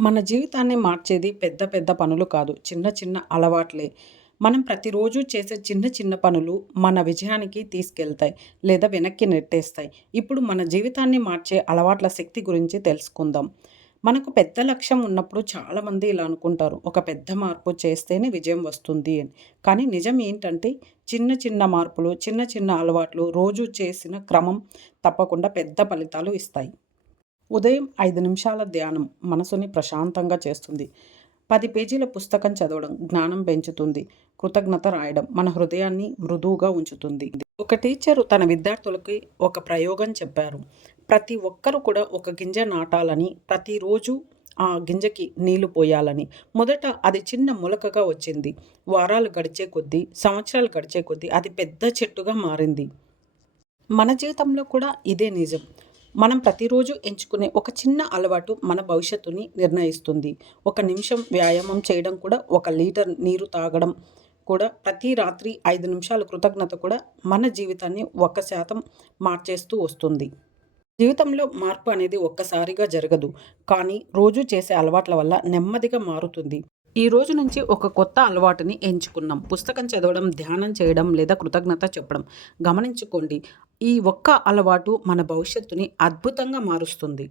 మన జీవితాన్ని మార్చేది పెద్ద పెద్ద పనులు కాదు. చిన్న చిన్న అలవాట్లే. మనం ప్రతిరోజు చేసే చిన్న చిన్న పనులు మన విజయానికి తీసుకెళ్తాయి. లేదా వెనక్కి నెట్టేస్తాయి. ఇప్పుడు మన జీవితాన్ని మార్చే అలవాట్ల శక్తి గురించి తెలుసుకుందాం. మనకు పెద్ద లక్ష్యం ఉన్నప్పుడు చాలామంది ఇలా అనుకుంటారు. ఒక పెద్ద మార్పు చేస్తేనే విజయం వస్తుంది అని. కానీ నిజం ఏంటంటే చిన్న చిన్న మార్పులు, చిన్న చిన్న అలవాట్లు రోజు చేసిన క్రమం తప్పకుండా పెద్ద ఫలితాలు ఇస్తాయి. ఉదయం ఐదు నిమిషాల ధ్యానం మనసుని ప్రశాంతంగా చేస్తుంది. పది పేజీల పుస్తకం చదవడం జ్ఞానం పెంచుతుంది. కృతజ్ఞత రాయడం మన హృదయాన్ని మృదువుగా ఉంచుతుంది. ఒక టీచరు తన విద్యార్థులకి ఒక ప్రయోగం చెప్పారు. ప్రతి ఒక్కరు కూడా ఒక గింజ నాటాలని, ప్రతిరోజు ఆ గింజకి నీళ్ళు పోయాలని. మొదట అది చిన్న మొలకగా వచ్చింది. వారాలు గడిచే కొద్దీ, సంవత్సరాలు గడిచే కొద్దీ అది పెద్ద చెట్టుగా మారింది. మన జీవితంలో కూడా ఇదే నిజం. మనం ప్రతిరోజు ఎంచుకునే ఒక చిన్న అలవాటు మన భవిష్యత్తుని నిర్ణయిస్తుంది. ఒక నిమిషం వ్యాయామం చేయడం కూడా, ఒక లీటర్ నీరు తాగడం కూడా, ప్రతి రాత్రి ఐదు నిమిషాల కృతజ్ఞత కూడా మన జీవితాన్ని ఒక శాతం మార్చేస్తూ వస్తుంది. జీవితంలో మార్పు అనేది ఒక్కసారిగా జరగదు. కానీ రోజు చేసే అలవాట్ల వల్ల నెమ్మదిగా మారుతుంది. ఈ రోజు నుంచి ఒక కొత్త అలవాటుని ఎంచుకున్నాం. పుస్తకం చదవడం, ధ్యానం చేయడం లేదా కృతజ్ఞత చెప్పడం. గమనించుకోండి ఈ ఒక్క అలవాటు మన భవిష్యత్తుని అద్భుతంగా మారుస్తుంది.